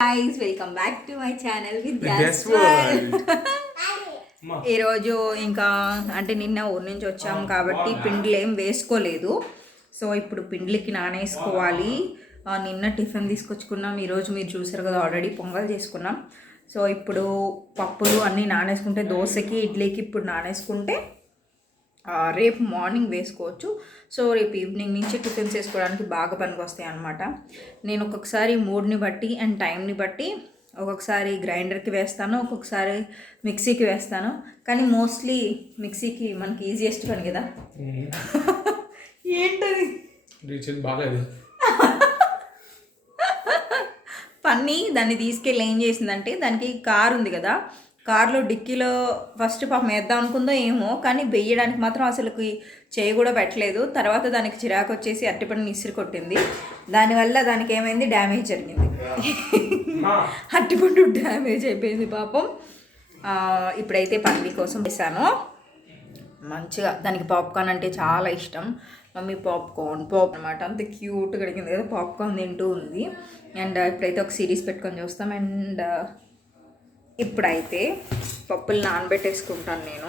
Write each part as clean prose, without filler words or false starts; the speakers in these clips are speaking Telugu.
Guys welcome back to my channel Vidya's world. ఈరోజు ఇంకా అంటే నిన్న ఊరి నుంచి వచ్చాము కాబట్టి పిండిలు ఏం వేసుకోలేదు. సో ఇప్పుడు పిండిలకి నానేసుకోవాలి. నిన్న టిఫిన్ తీసుకొచ్చుకున్నాం. ఈరోజు మీరు చూసారు కదా ఆల్రెడీ పొంగల్ చేసుకున్నాం. సో ఇప్పుడు పప్పులు అన్నీ నానేసుకుంటే దోశకి ఇడ్లీకి ఇప్పుడు నానేసుకుంటే రేపు మార్నింగ్ వేసుకోవచ్చు. సో రేపు ఈవినింగ్ నుంచి టిఫిన్స్ వేసుకోవడానికి బాగా పనికి వస్తాయి అన్నమాట. నేను ఒక్కొక్కసారి మూడ్ని బట్టి అండ్ టైంని బట్టి ఒక్కొక్కసారి గ్రైండర్కి వేస్తాను, ఒక్కొక్కసారి మిక్సీకి వేస్తాను. కానీ మోస్ట్లీ మిక్సీకి మనకి ఈజియెస్ట్ పని కదా. ఏంటది పని దాన్ని తీసుకెళ్ళి ఏం చేసిందంటే, దానికి కారు ఉంది కదా, కార్లో డిక్కీలో ఫస్ట్ పాపం వేద్దాం అనుకుందో ఏమో, కానీ వెయ్యడానికి మాత్రం అసలుకి చేయి కూడా పెట్టలేదు. తర్వాత దానికి చిరాకు వచ్చేసి అరటిపండుని ఇసిరి కొట్టింది. దానివల్ల దానికి ఏమైంది, డ్యామేజ్ జరిగింది. అరటిపండు డ్యామేజ్ అయిపోయింది పాపం. ఇప్పుడైతే పన్వి కోసం వేసాను. మంచిగా దానికి పాప్కార్న్ అంటే చాలా ఇష్టం. మమ్మీ పాప్కార్న్ అనమాట, అంత క్యూట్గా అడిగింది కదా, పాప్కార్న్ తింటూ ఉంది. అండ్ ఇప్పుడైతే ఒక సిరీస్ పెట్టుకొని చూస్తాం. అండ్ ఇప్పుడైతే పప్పులు నానబెట్టేసుకుంటాను నేను.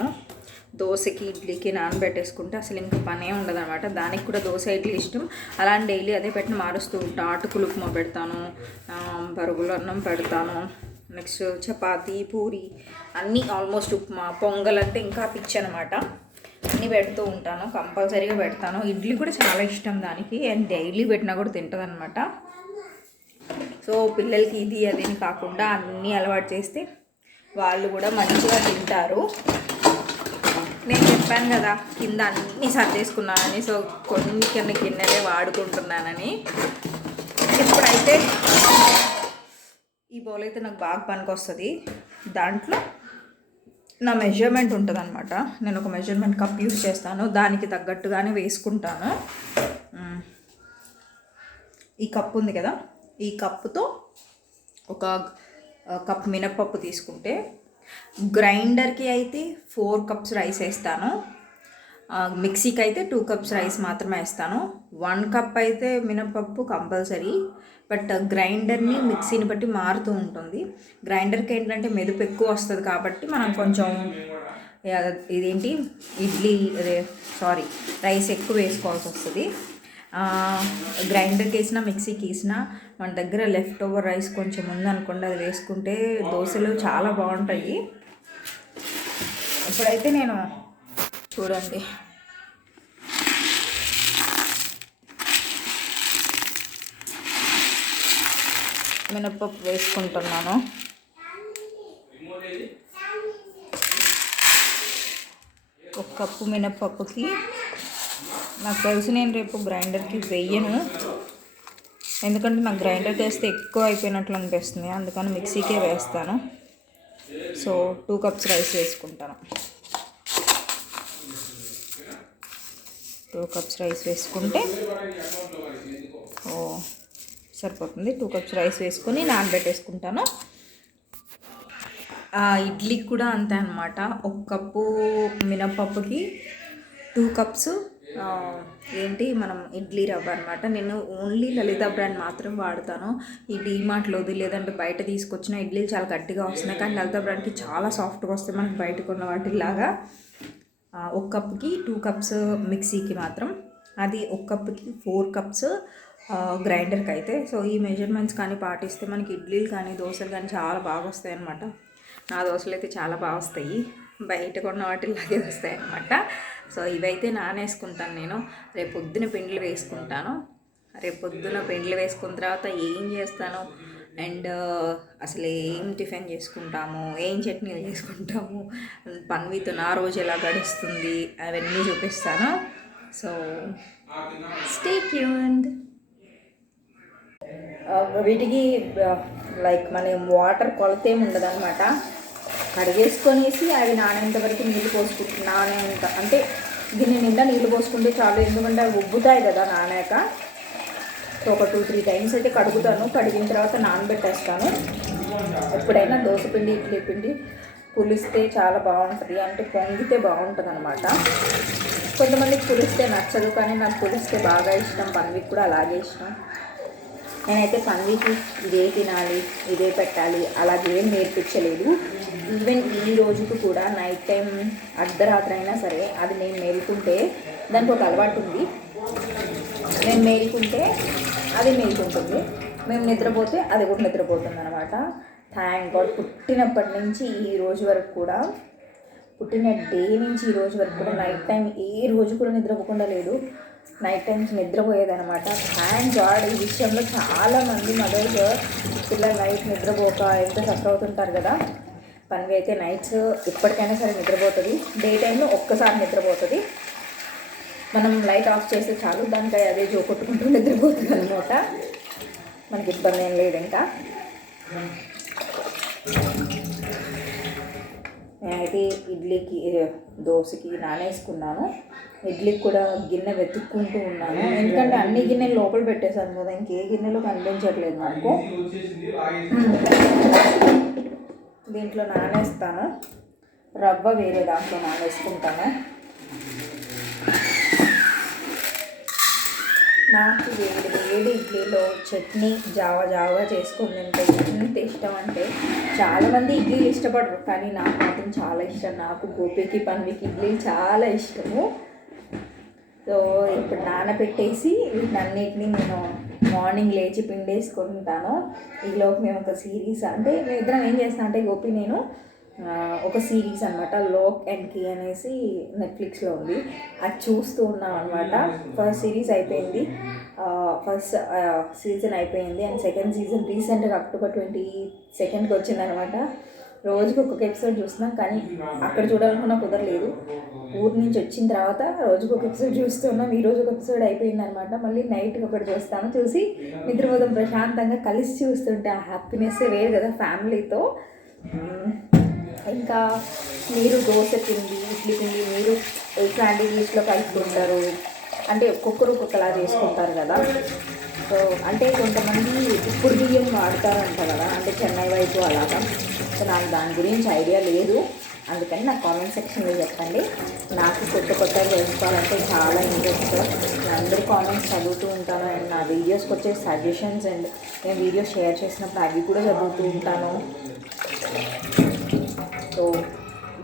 దోశకి ఇడ్లీకి నానబెట్టేసుకుంటే అసలు ఇంకా పనే ఉండదు అనమాట. దానికి కూడా దోశ ఇడ్లీ ఇష్టం. అలాంటి డైలీ అదే పెట్టిన మారుస్తూ ఉంటాను. అటుకులు ఉప్మా పెడతాను, పరుగులు అన్నం పెడతాను, నెక్స్ట్ చపాతీ పూరి అన్నీ ఆల్మోస్ట్, ఉప్మా పొంగల్ అంటే ఇంకా పిచ్చి అనమాట. అన్నీ పెడుతూ ఉంటాను, కంపల్సరీగా పెడతాను. ఇడ్లీ కూడా చాలా ఇష్టం దానికి, అండ్ డైలీ పెట్టినా కూడా తింటుంది అనమాట. సో పిల్లలకి ఇది అదేని కాకుండా అన్నీ అలవాటు చేస్తే వాళ్ళు కూడా మంచిగా తింటారు. నేను చెప్పాను కదా కింద అన్నీ సర్దేసుకున్నానని, సో కొన్ని గిన్నెలే వాడుకుంటున్నానని. ఇప్పుడైతే ఈ బౌల్ అయితే నాకు బాగా పనికి వస్తుంది. దాంట్లో నా మెజర్మెంట్ ఉంటుంది అనమాట. నేను ఒక మెజర్మెంట్ కప్ యూస్ చేస్తాను, దానికి తగ్గట్టుగానే వేసుకుంటాను. ఈ కప్ ఉంది కదా, ఈ కప్పుతో ఒక కప్ మినప్పప్పు తీసుకుంటే, గ్రైండర్కి అయితే 4 కప్స్ రైస్ వేస్తాను, మిక్సీకి అయితే 2 కప్స్ రైస్ మాత్రమే వేస్తాను. 1 కప్ అయితే మినప్పప్పు కంపల్సరీ. బట్ గ్రైండర్ని మిక్సీని బట్టి మారుతూ ఉంటుంది. గ్రైండర్కి ఏంటంటే మెదుపు ఎక్కువ వస్తుంది కాబట్టి మనం కొంచెం ఇదేంటి రైస్ ఎక్కువ వేసుకోవాల్సి వస్తుంది. గ్రైండర్కి వేసినా మిక్సీకి వేసినా మన దగ్గర లెఫ్ట్ ఓవర్ రైస్ కొంచెం ఉందనుకోండి, అది వేసుకుంటే దోశలు చాలా బాగుంటాయి. ఇప్పుడైతే నేను చూడండి మినప్పప్పు వేసుకుంటున్నాను. ఒక కప్పు మినప్పప్పుకి నాకు తెలిసి నేను రేపు గ్రైండర్కి వెయ్యను, ఎందుకంటే నాకు గ్రైండర్కి వేస్తే ఎక్కువ అయిపోయినట్లు అనిపిస్తుంది. అందుకని మిక్సీకే వేస్తాను. సో 2 కప్స్ రైస్ వేసుకుంటాను. 2 కప్స్ రైస్ వేసుకుంటే సరిపోతుంది. 2 కప్స్ రైస్ వేసుకొని నానబెట్టేసుకుంటాను. ఇడ్లీకి కూడా అంతే అనమాట. 1 కప్పు మినప్పప్పుకి 2 కప్స్ మనం ఇడ్లీ రవ్వ అనమాట. నేను ఓన్లీ లలిత బ్రాండ్ మాత్రం వాడతాను. ఈ డీమార్ట్లోది లేదంటే బయట తీసుకొచ్చిన ఇడ్లీలు చాలా గట్టిగా వస్తున్నాయి, కానీ లలిత బ్రాండ్కి చాలా సాఫ్ట్గా వస్తాయి మనకి బయటకు ఉన్న వాటిలాగా. 1 కప్కి 2 కప్స్ మిక్సీకి మాత్రం, అది 1 కప్కి 4 కప్స్ గ్రైండర్కి అయితే. సో ఈ మెజర్మెంట్స్ కానీ పాటిస్తే మనకి ఇడ్లీలు కానీ దోశలు కానీ చాలా బాగా వస్తాయి అన్నమాట. నా దోశలు అయితే చాలా బాగా వస్తాయి, బయట కొన్న వాటిలాగే వస్తాయి అన్నమాట. సో ఇవైతే నానేసుకుంటాను నేను. రేపు పొద్దున పిండిలు వేసుకుంటాను. రేపు పొద్దున పిండిలు వేసుకున్న తర్వాత ఏం చేస్తాను, అండ్ అసలు ఏం టిఫిన్ చేసుకుంటాము, ఏం చట్నీలు చేసుకుంటాము, పన్వితో నా రోజు ఎలా గడుస్తుంది అవన్నీ చూపిస్తాను. So stay tuned. వీటికి మనం వాటర్ కొలత ఏమి ఉండదు అనమాట. కడిగేసుకొనేసి అవి నానేంత వరకు నీళ్ళు పోసుకుంటున్నానేంత, అంటే గిన్నె నిండా నీళ్ళు పోసుకుంటే చాలు, ఎందుకంటే అవి ఉబ్బుతాయి కదా నానాక. సో ఒక 2-3 టైమ్స్ అయితే కడుగుతాను. కడిగిన తర్వాత నానబెట్టేస్తాను. ఎప్పుడైనా దోశపిండి ఇడ్లీ పిండి పులిస్తే చాలా బాగుంటుంది, అంటే పొంగితే బాగుంటుంది అనమాట. కొంతమందికి పులిస్తే నచ్చదు, కానీ నాకు పులిస్తే బాగా ఇష్టం. పన్వికి కూడా అలాగే ఇష్టం. నేనైతే పన్వికి ఇదే తినాలి, ఇదే పెట్టాలి అలాగేం నేర్పించలేదు. ఈవెన్ ఈ రోజుకు కూడా నైట్ టైం అర్ధరాత్రి అయినా సరే అది నేను మేలుకుంటే దానికి ఒక అలవాటు ఉంది. నేను మేలుకుంటే అది మేలుకుంటుంది, మేము నిద్రపోతే అది కూడా నిద్రపోతుంది అనమాట. థ్యాంక్ గాడ్ పుట్టినప్పటి నుంచి ఈ రోజు వరకు కూడా, పుట్టిన డే నుంచి ఈ రోజు వరకు కూడా నైట్ టైం ఏ రోజు కూడా నిద్రపోకుండా లేదు. నైట్ టైమ్స్ నిద్రపోయేదనమాట. Thank God. ఈ విషయంలో చాలామంది మదర్స్ పిల్లలు నైట్ నిద్రపోక ఎంత సఫర్ అవుతుంటారు కదా. పన్వి అయితే నైట్స్ ఎప్పటికైనా సరే నిద్రపోతుంది, డే టైంలో ఒక్కసారి నిద్రపోతుంది. మనం లైట్ ఆఫ్ చేస్తే చాలు దానికి అదే జో కొట్టుకుంటూ నిద్రపోతుంది అనమాట. మనకి ఇబ్బంది ఏం లేదు. ఇంకా నేనైతే ఇడ్లీకి దోశకి నానేసుకున్నాను. ఇడ్లీకి కూడా గిన్నె వెతుక్కుంటూ ఉన్నాను, ఎందుకంటే అన్ని గిన్నెలు లోపల పెట్టేశాను కదా, ఇంకే గిన్నెలు కనిపించట్లేదు నాకు. దీంట్లో నానేస్తాను, రవ్వ వేరే దాంట్లో నానేసుకుంటాను. నాకు వేడి వేడి ఇడ్లీలో చట్నీ జావా చేసుకుని తింటే ఎంత ఇష్టం అంటే, చాలామంది ఇడ్లీలు ఇష్టపడరు కానీ నాకు మాత్రం చాలా ఇష్టం. నాకు గోపికి పన్వికి ఇడ్లీలు చాలా ఇష్టము. సో ఇప్పుడు నానబెట్టేసి వీటన్నిటిని నేను మార్నింగ్ లేచి పిండేసుకుంటాను. ఈలోపు మేము ఒక సిరీస్, అంటే మేమిద్దరం ఏం చేస్తాం అంటే గోపి నేను ఒక సిరీస్ అనమాట, లాక్ అండ్ కీ అనేసి నెట్ఫ్లిక్స్లో ఉంది, అది చూస్తూ ఉన్నాం అనమాట. ఫస్ట్ సిరీస్ అయిపోయింది, ఫస్ట్ సీజన్ అయిపోయింది అండ్ సెకండ్ సీజన్ రీసెంట్గా అక్టోబర్ 22కి వచ్చిందనమాట. రోజుకి ఒక్కొక్క ఎపిసోడ్ చూస్తున్నాం కానీ అక్కడ చూడాలనుకున్నా కుదరలేదు. ఊరి నుంచి వచ్చిన తర్వాత రోజుకి ఒక ఎపిసోడ్ చూస్తున్నాం. ఈరోజు ఒక ఎపిసోడ్ అయిపోయిందనమాట. మళ్ళీ నైట్కి ఒకటి చూస్తాను, చూసి నిద్రపోదాం ప్రశాంతంగా. కలిసి చూస్తుంటే ఆ హ్యాపీనెస్ వేరు కదా ఫ్యామిలీతో. ఇంకా మీరు దోశ పిండి, ఇడ్లీ పిండి మీరు ఎట్లాంటి డిష్లో కలుపుకుంటారు అంటే ఒక్కొక్కరు ఒక్కొక్కలా చేసుకుంటారు కదా. సో అంటే కొంతమంది ఇప్పుడు బియ్యం వాడతారంట కదా, అంటే చెన్నై వైపు అలాగా. సో నాకు దాని గురించి ఐడియా లేదు, అందుకని నాకు కామెంట్ సెక్షన్లో చెప్పండి. నాకు కొత్తగా తెలుసుకోవాలంటే చాలా ఇంట్రెస్ట్. నేను అందరి కామెంట్స్ చదువుతూ ఉంటాను అండ్ నా వీడియోస్కి వచ్చే సజెషన్స్ అండ్ నేను వీడియో షేర్ చేసినప్పుడు అవి కూడా చదువుతూ ఉంటాను. సో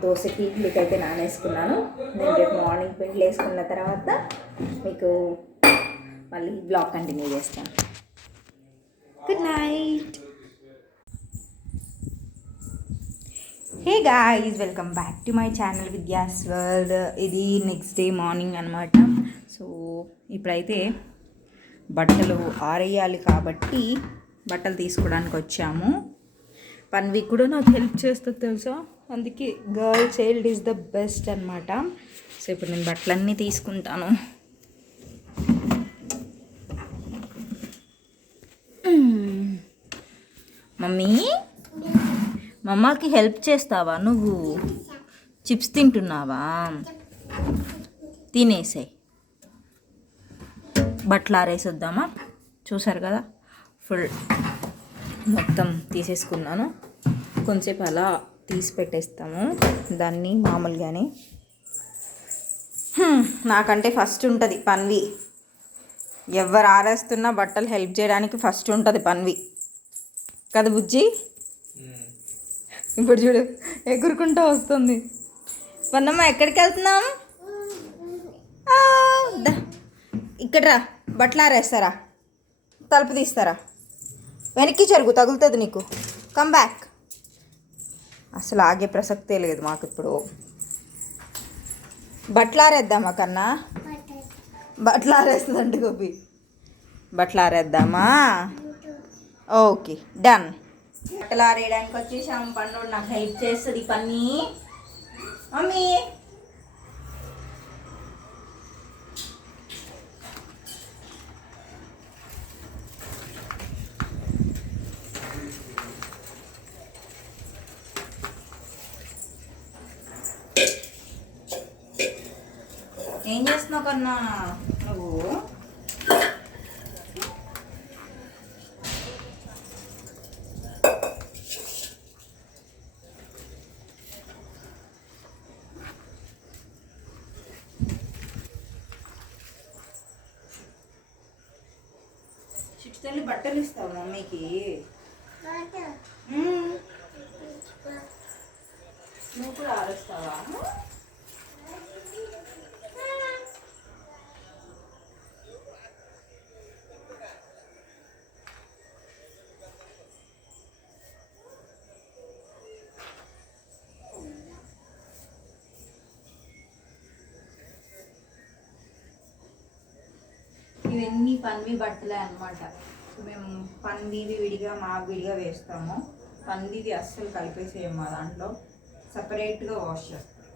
దోశకి ఇడ్లీకి అయితే నానేసుకున్నాను. నేను రేపు మార్నింగ్ పిండి వేసుకున్న తర్వాత మీకు మళ్ళీ బ్లాగ్ కంటిన్యూ చేస్తాను. Good night. Hey guys, welcome back to my channel Vidya's world. ఇది నెక్స్ట్ డే మార్నింగ్ అనమాట. సో ఇప్పుడైతే బట్టలు ఆరేయాలి కాబట్టి బట్టలు తీసుకోవడానికి వచ్చాము. పన్వి కూడా నాకు హెల్ప్ చేస్తుంది తెలుసా, అందుకే girl child is the best అనమాట. సో ఇప్పుడు నేను బట్టలన్నీ తీసుకుంటాను. మమ్మీ, మమ్మకి హెల్ప్ చేస్తావా నువ్వు? చిప్స్ తింటున్నావా? తినేసాయి. బట్టలు ఆరేసొద్దామా? చూసారు కదా ఫుల్ మొత్తం తీసేసుకున్నాను. కొంచెంసేపు అలా తీసి పెట్టేస్తాము దాన్ని మామూలుగానే. నాకంటే ఫస్ట్ ఉంటుంది పన్వి. ఎవరు ఆరేస్తున్నా బట్టలు హెల్ప్ చేయడానికి ఫస్ట్ ఉంటుంది పన్వి కదా బుజ్జి. ఇప్పుడు చూడు ఎగురుకుంటూ వస్తుంది. పన్నమ్మ ఎక్కడికి వెళ్తున్నాం? ఇక్కడ రా, బట్టలు ఆరేస్తారా? తలుపు తీస్తారా? వెనక్కి జరుగు, తగులుతుంది నీకు. Come back. అసలు ఆగే ప్రసక్తే లేదు మాకు ఇప్పుడు. బట్టలు ఆరేద్దామా కన్నా? బట్టలు ఆరేస్తుందంటే గోపి. బట్టలు ఆరేద్దామా? Okay done. బట్టలు ఆరేయడానికి వచ్చేసాము. పన్నోడు నాకు హెల్ప్ చేస్తుంది. పని మమ్మీ ఏం చేస్తున్నావు కన్నా నువ్వు? చిప్స్ వెళ్ళి బట్టలు ఇస్తావు మమ్మీకి. నువ్వు కూడా ఆరుస్తావా? ఇవన్నీ పన్వి బట్టలే అనమాట. మేము పన్వివి విడిగా మాకు విడిగా వేస్తాము. పన్వివి అస్సలు కలిపేసేయం, మా దాంట్లో సపరేట్గా వాష్ చేస్తాం.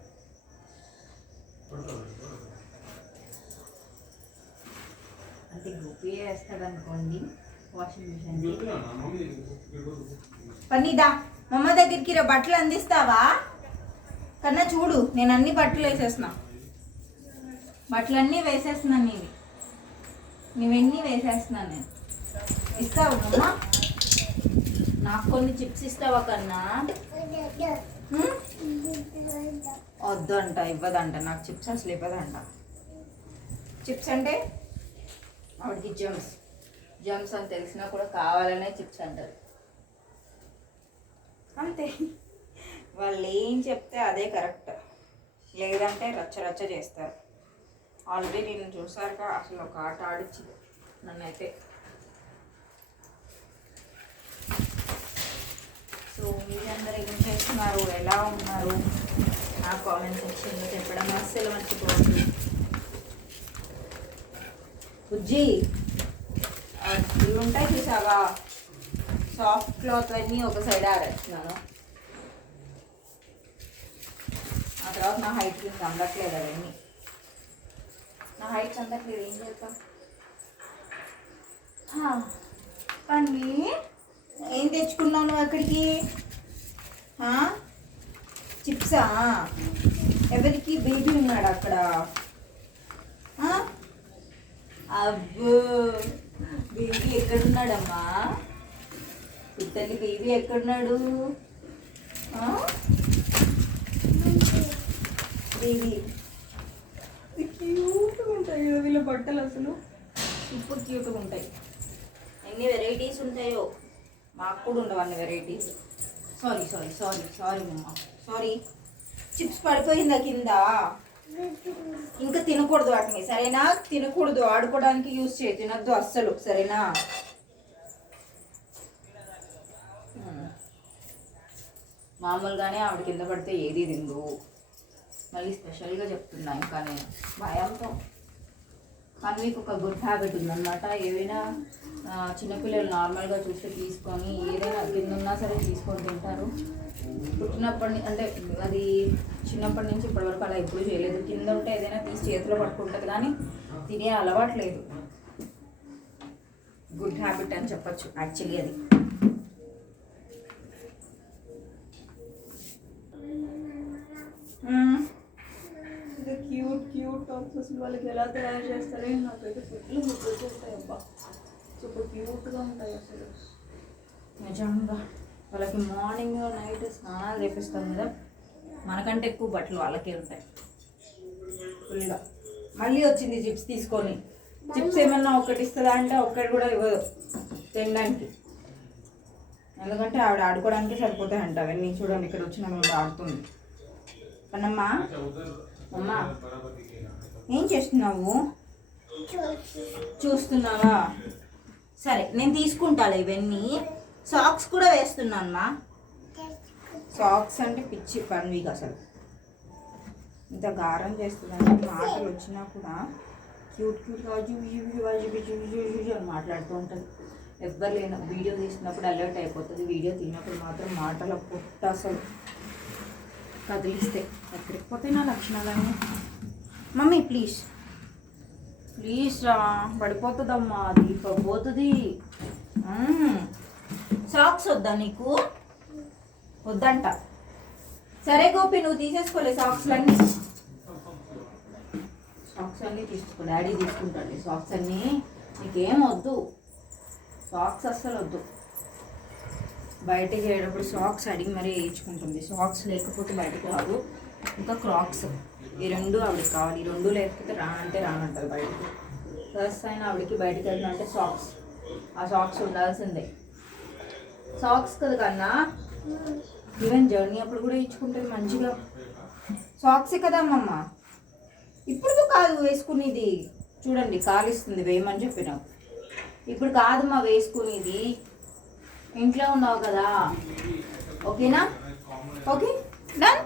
అంటే గుప్పి వేస్తాడు అనుకోండి వాషింగ్ మిషన్. పన్నీదా మమ్మ దగ్గరికి రా, బట్టలు అందిస్తావా కన్నా? చూడు నేను అన్ని బట్టలు వేసేస్తున్నా, బట్టలన్నీ వేసేస్తున్నాను. నువ్వెన్నీ వేసేస్తున్నాను నేను. ఇస్తావా మమ్మ? నాకు కొన్ని చిప్స్ ఇస్తావా కన్నా? వద్దంట, ఇవ్వదంట నాకు చిప్స్, అసలు ఇవ్వదంట. చిప్స్ అంటే ఆవిడకి జమ్స్ అని తెలిసినా కూడా కావాలనే చిప్స్ అంటారు అంతే. వాళ్ళు ఏం చెప్తే అదే కరెక్ట్, లేదంటే రచ్చ చేస్తారు. ఆల్రెడీ నేను చూసాక అసలు ఒక ఆట ఆడిచ్చి నన్నైతే. సో మీరందరూ ఏం చేస్తున్నారు, ఎలా ఉన్నారు నా కామెంట్ సెక్షన్లో చెప్పడం అస్సలు మర్చిపోవద్దు. బుజ్జి ఇవి ఉంటాయి చూసావా, సాఫ్ట్ క్లాత్ అన్నీ ఒక సైడ్ ఆరేస్తున్నాను. ఆ తర్వాత నా హైట్ కింద అందట్లేదు, అవన్నీ నా హైట్ అందట్లేదు, ఏం చేస్తాం. పండి ఏం తెచ్చుకున్నావు నువ్వు అక్కడికి? చిప్సా? ఎవరికి? బేబీ ఉన్నాడు అక్కడ. అబ్బో బేబీ ఎక్కడున్నాడమ్మా? ఇతల్లి బేబీ ఎక్కడున్నాడు? బేబీ క్యూట్గా ఉంటాయి కదా వీళ్ళ బట్టలు, అసలు సూపర్ క్యూట్గా ఉంటాయి. ఎన్ని వెరైటీస్ ఉంటాయో, మాకు కూడా ఉండవు అన్ని వెరైటీస్. సారీ మమ్మ, సారీ. చిప్స్ పడిపోయిందా కింద? ఇంకా తినకూడదు వాటిని, సరేనా? తినకూడదు, ఆడుకోవడానికి యూజ్ చేయి, తినద్దు అస్సలు, సరేనా? మామూలుగానే ఆవిడ కింద పడితే ఏది తిందు, మళ్ళీ స్పెషల్గా చెప్తున్నా ఇంకా నేను భయంతో. కానీ మీకు ఒక గుడ్ హ్యాబిట్ ఉందన్నమాట, ఏవైనా చిన్నపిల్లలు నార్మల్గా చూస్తే తీసుకొని ఏదైనా కింద ఉన్నా సరే తీసుకొని తింటారు. పుట్టినప్పటి నుంచి, అంటే అది చిన్నప్పటి నుంచి ఇప్పటివరకు అలా ఎప్పుడూ చేయలేదు. కింద ఉంటే ఏదైనా తీసి చేతిలో పట్టుకుంటుంది, కానీ తినే అలవాటు లేదు. గుడ్ హ్యాబిట్ అని చెప్పచ్చు యాక్చువల్లీ అది. క్యూట్ టాప్స్ అసలు వాళ్ళకి ఎలా తయారు చేస్తారే నాకైతే ఫుల్ గుర్తొచ్చేస్తాయి. అబ్బా సూపర్ క్యూట్గా ఉంటాయి అసలు నిజంగా. వాళ్ళకి మార్నింగ్ నైట్ స్నానాలు చేపిస్తాం కదా, మనకంటే ఎక్కువ బట్టలు వాళ్ళకే ఉంటాయి ఫుల్గా. మళ్ళీ వచ్చింది చిప్స్ తీసుకొని. చిప్స్ ఏమన్నా ఒకటి ఇస్తుందా అంటే ఒక్కటి కూడా ఇవ్వదు తినడానికి, ఎందుకంటే ఆవిడ ఆడుకోవడానికి సరిపోతాయంట అవన్నీ. చూడండి ఇక్కడ వచ్చిన మేము ఆడుతుంది. కన్నమ్మా అమ్మా ఏం చేస్తున్నావు? చూస్తున్నావా? సరే నేను తీసుకుంటాను ఇవన్నీ. సాక్స్ కూడా వేస్తున్నానమ్మా. సాక్స్ అంటే పిచ్చి పన్వికి అసలు, ఇంత గారం చేస్తుందంటే మాటలు వచ్చినా కూడా క్యూట్గా అని మాట్లాడుతూ ఉంటుంది. ఎవ్వరు లేను వీడియో తీసినప్పుడు అలర్ట్ అయిపోతుంది, వీడియో తీసినప్పుడు మాత్రం మాటలు పుట్ట అసలు కదిలిస్తే ఎక్కడికి పోతే నా లక్షణాలన్నీ. మమ్మీ ప్లీజ్ రా, పడిపోతుందమ్మా, అది పోతుంది. సాక్స్ వద్దా నీకు? వద్దంట. సరే గోపి నువ్వు తీసేసుకోలే సాక్స్ అన్నీ తీసుకో, డాడీ తీసుకుంటాడు సాక్స్ అన్నీ. నీకేం వద్దు, సాక్స్ అస్సలు వద్దు. బయటకి వెళ్ళేటప్పుడు సాక్స్ అడిగి మరీ వేయించుకుంటుంది. సాక్స్ లేకపోతే బయటకు రాదు. ఇంకా క్రాక్స్, ఈ రెండు ఆవిడకి కావాలి. ఈ రెండు లేకపోతే రానంటే రానంటారు బయటకు. ఫస్ట్ అయినా ఆవిడకి బయటకు వెళ్ళినా అంటే సాక్స్. ఆ సాక్స్ ఉండాల్సిందే. సాక్స్ కదా కన్నా, ఈవెన్ జర్నీ అప్పుడు కూడా ఇచ్చుకుంటుంది మంచిగా. సాక్సే కదా అమ్మమ్మ, ఇప్పుడు కాదు వేసుకునేది. చూడండి కాలిస్తుంది, వేయమని చెప్పిన. ఇప్పుడు కాదమ్మా వేసుకునేది, ఇంట్లో ఉన్నావు కదా. ఓకేనా? Okay done.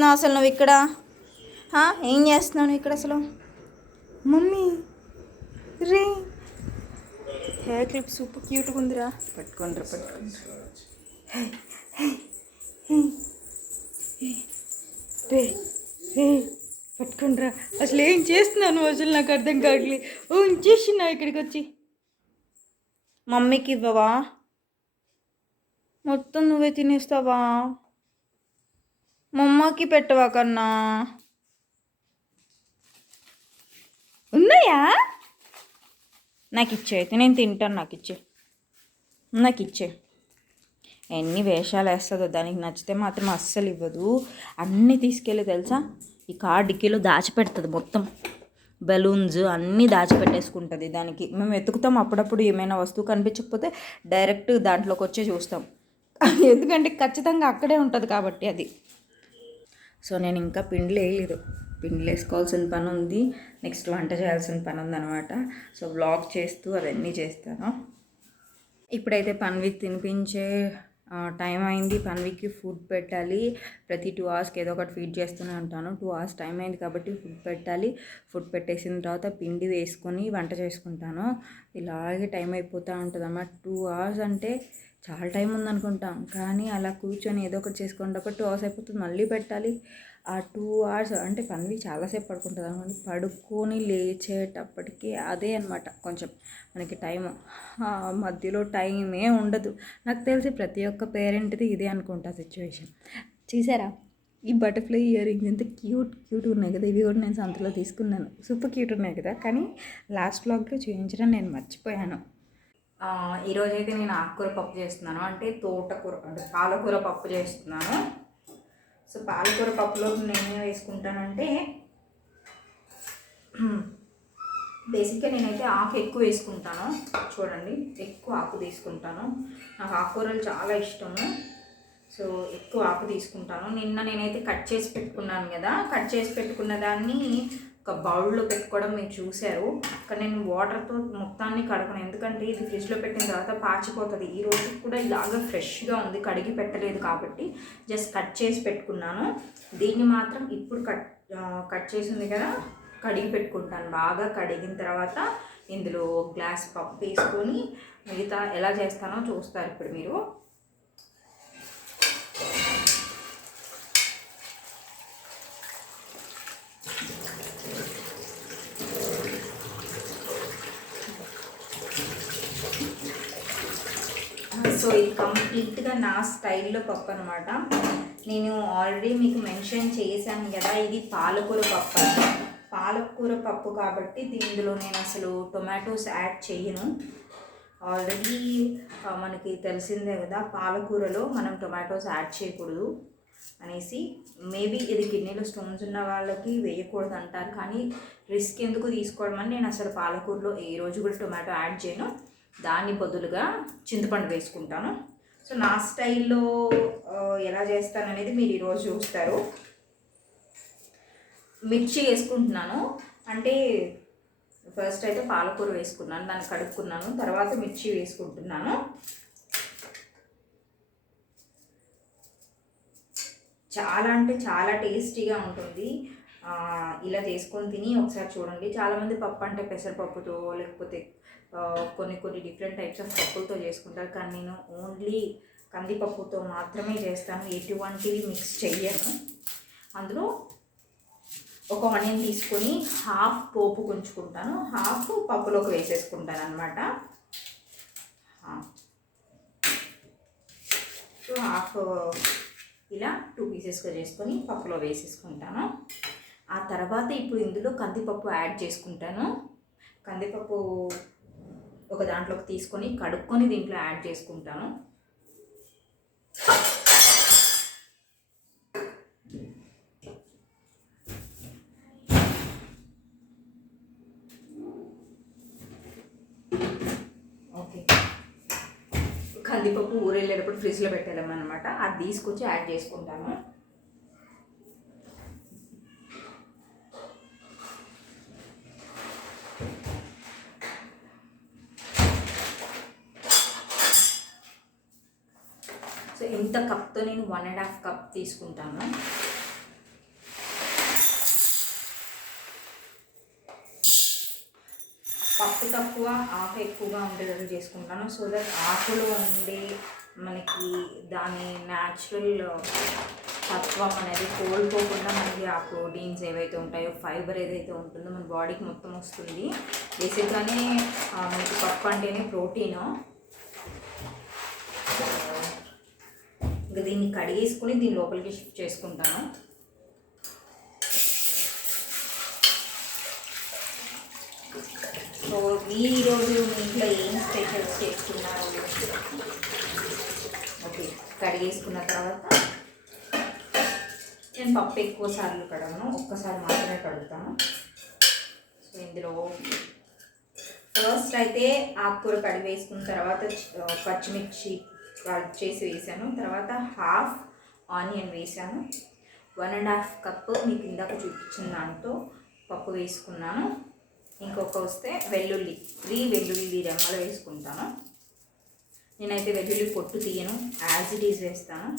నా అసలు నువ్వు ఇక్కడ ఏం చేస్తున్నావు ఇక్కడ అసలు? మమ్మీ రే, హెయిర్ క్లిప్ సూపర్ క్యూట్గా ఉందిరా. పట్టుకుంటారా పట్టుకుంటారా. అసలు ఏం చేస్తున్నాను అసలు నాకు అర్థం కావట్లేదు. చేసినా ఇక్కడికి వచ్చి. మమ్మీకి ఇవ్వవా? మొత్తం నువ్వే తినేస్తావా? మమ్మకి పెట్టవా కన్నా? ఉన్నాయా? నాకు ఇచ్చే, అయితే నేను తింటాను. నాకు ఇచ్చే. ఎన్ని వేషాలు వేస్తుందో, దానికి నచ్చితే మాత్రం అస్సలు ఇవ్వదు. అన్నీ తీసుకెళ్ళి తెలుసా, ఈ కార్ డిక్కీలో దాచిపెడుతుంది. మొత్తం బెలూన్స్ అన్నీ దాచిపెట్టేసుకుంటుంది. దానికి మేము వెతుకుతాం అప్పుడప్పుడు, ఏమైనా వస్తువు కనిపించకపోతే డైరెక్ట్ దాంట్లోకి వచ్చే చూస్తాం. ఎందుకంటే ఖచ్చితంగా అక్కడే ఉంటుంది కాబట్టి అది. సో నేను ఇంకా పిండిలు వేయలేదు. పిండిలు వేసుకోవాల్సిన పని ఉంది, నెక్స్ట్ వంట చేయాల్సిన పని ఉందన్నమాట. సో వ్లాగ్ చేస్తూ అవన్నీ చేస్తాను. ఇప్పుడైతే పన్వికి తినిపించే టైం అయింది. పన్వికి ఫుడ్ పెట్టాలి. ప్రతి 2 hours ఏదో ఒకటి ఫీడ్ చేస్తూనే ఉంటాను. 2 hours టైం అయింది కాబట్టి ఫుడ్ పెట్టాలి. ఫుడ్ పెట్టేసిన తర్వాత పిండి వేసుకొని వంట చేసుకుంటాను. ఇలాగే టైం అయిపోతూ ఉంటుంది అన్నమాట. 2 hours అంటే చాలా టైం ఉందనుకుంటాం, కానీ అలా కూర్చొని ఏదో ఒకటి చేసుకునేటప్పుడు 2 hours అయిపోతుంది. మళ్ళీ పెట్టాలి. ఆ 2 hours అంటే పన్వి చాలాసేపు పడుకుంటుంది అనుకోండి. పడుకొని లేచేటప్పటికి అదే అనమాట కొంచెం మనకి టైము. మధ్యలో టైమే ఉండదు. నాకు తెలిసి ప్రతి ఒక్క పేరెంట్ది ఇదే అనుకుంటా సిచ్యువేషన్. చూసారా ఈ బటర్ఫ్లై ఇయర్ రింగ్స్ ఎంత క్యూట్గా ఉన్నాయి కదా. ఇవి కూడా నేను సంతలో తీసుకున్నాను. సూపర్ క్యూట్ ఉన్నాయి కదా. కానీ లాస్ట్ వ్లాగ్లో చూపించడం నేను మర్చిపోయాను. ఈరోజైతే నేను ఆకుకూర పప్పు చేస్తున్నాను. అంటే తోటకూర, అంటే పాలకూర పప్పు చేస్తున్నాను. సో పాలకూర పప్పులో నేనే వేసుకుంటానంటే, బేసిక్గా నేనైతే ఆకు ఎక్కువ వేసుకుంటాను. చూడండి, ఎక్కువ ఆకు తీసుకుంటాను. నాకు ఆకుకూరలు చాలా ఇష్టము. సో ఎక్కువ ఆకు తీసుకుంటాను. నిన్న నేనైతే కట్ చేసి పెట్టుకున్నాను కదా. కట్ చేసి పెట్టుకున్న దాన్ని ఒక బౌల్లో పెట్టుకోవడం మీరు చూశారు. అక్కడ నేను వాటర్తో మొత్తాన్ని కడగను, ఎందుకంటే ఇది ఫ్రిడ్జ్లో పెట్టిన తర్వాత పాచిపోతుంది. ఈ రోజు కూడా ఇలాగ ఫ్రెష్గా ఉంది, కడిగి పెట్టలేదు కాబట్టి జస్ట్ కట్ చేసి పెట్టుకున్నాను. దీన్ని మాత్రం ఇప్పుడు కట్ చేసి ఉంది కదా, కడిగి పెట్టుకుంటాను. బాగా కడిగిన తర్వాత ఇందులో గ్లాస్ పప్పు వేసుకొని మిగతా ఎలా చేస్తానో చూస్తారు ఇప్పుడు మీరు. సో ఇది కంప్లీట్గా నా స్టైల్లో పప్పు అనమాట. నేను ఆల్రెడీ మీకు మెన్షన్ చేశాను కదా, ఇది పాలకూర పప్పు. పాలకూర పప్పు కాబట్టి ఇందులో నేను అసలు టొమాటోస్ యాడ్ చేయను. ఆల్రెడీ మనకి తెలిసిందే కదా, పాలకూరలో మనం టొమాటోస్ యాడ్ చేయకూడదు అనేసి. మేబీ ఇది కిడ్నీలో స్టోన్స్ ఉన్న వాళ్ళకి వేయకూడదు అంటారు, కానీ రిస్క్ ఎందుకు తీసుకోవడం అని నేను అసలు పాలకూరలో ఏ రోజు కూడా టొమాటో యాడ్ చేయను. దాన్ని బదులుగా చింతపండు వేసుకుంటాను. సో నా స్టైల్లో ఎలా చేస్తాననేది మీరు ఈరోజు చూస్తారు. మిర్చి వేసుకుంటున్నాను. అంటే ఫస్ట్ అయితే పాలకూర వేసుకున్నాను, దాన్ని కడుక్కున్నాను, తర్వాత మిర్చి వేసుకుంటున్నాను. చాలా అంటే చాలా టేస్టీగా ఉంటుంది. ఇలా చేసుకొని తిని ఒకసారి చూడండి. చాలామంది పప్పు అంటే పెసరపప్పుతో లేకపోతే కొన్ని డిఫరెంట్ టైప్స్ ఆఫ్ పప్పులతో చేసుకుంటారు, కానీ నేను ఓన్లీ కందిపప్పుతో మాత్రమే చేస్తాను. ఎటువంటివి మిక్స్ చెయ్యను. అందులో ఒక ఆనియన్ తీసుకొని హాఫ్ పోపు కొంచుకుంటాను, హాఫ్ పప్పులోకి వేసేసుకుంటాను అనమాట. సో హాఫ్ ఇలా 2 పీసెస్గా చేసుకొని పప్పులో వేసేసుకుంటాను. ఆ తర్వాత ఇప్పుడు ఇందులో కందిపప్పు యాడ్ చేసుకుంటాను. కందిపప్పు ఒక దాంట్లోకి తీసుకొని కడుక్కొని దీంట్లో యాడ్ చేసుకుంటాను. ఓకే, కందిపప్పు ఊరెళ్ళేటప్పుడు ఫ్రిడ్జ్లో పెట్టేదామన్నమాట. అది తీసుకొచ్చి యాడ్ చేసుకుంటాను. సో ఇంత కప్తో నేను 1.5 కప్ తీసుకుంటాను. పప్పు తక్కువ ఆకు ఎక్కువగా ఉండేటట్టు చేసుకుంటాను. సో దట్ ఆకులు ఉండి మనకి దాని న్యాచురల్ తత్వం అనేది కోల్పోకుండా మనకి ఆ ప్రోటీన్స్ ఏవైతే ఉంటాయో, ఫైబర్ ఏదైతే ఉంటుందో మన బాడీకి మొత్తం వస్తుంది. బేసిక్గానే మనకి పప్పు అంటేనే ప్రోటీను. ఇంకా దీన్ని కడిగేసుకుని దీని లోపలికి షిఫ్ట్ చేసుకుంటాను. సో ఈరోజు మీ ఇంట్లో ఏం స్పెషల్స్ చేసుకున్నారు? ఓకే, కడిగేసుకున్న తర్వాత నేను పప్పు ఎక్కువ సార్లు కడగను, ఒక్కసారి మాత్రమే కడుగుతాను. సో ఇందులో ఫస్ట్ అయితే ఆకుకూర కడిగి వేసుకున్న తర్వాత పచ్చిమిర్చి కట్ చేసి వేసాను. తర్వాత హాఫ్ ఆనియన్ వేసాను. 1.5 కప్ మీకు ఇందాక చూపించిన దాంతో పప్పు వేసుకున్నాను. ఇంకొక వస్తే వెల్లుల్లి 3 వెల్లుల్లి రెమ్మలు వేసుకుంటాను. నేనైతే వెల్లుల్లి పొట్టు తీయను, యాజ్ ఇట్ ఈజ్ వేస్తాను.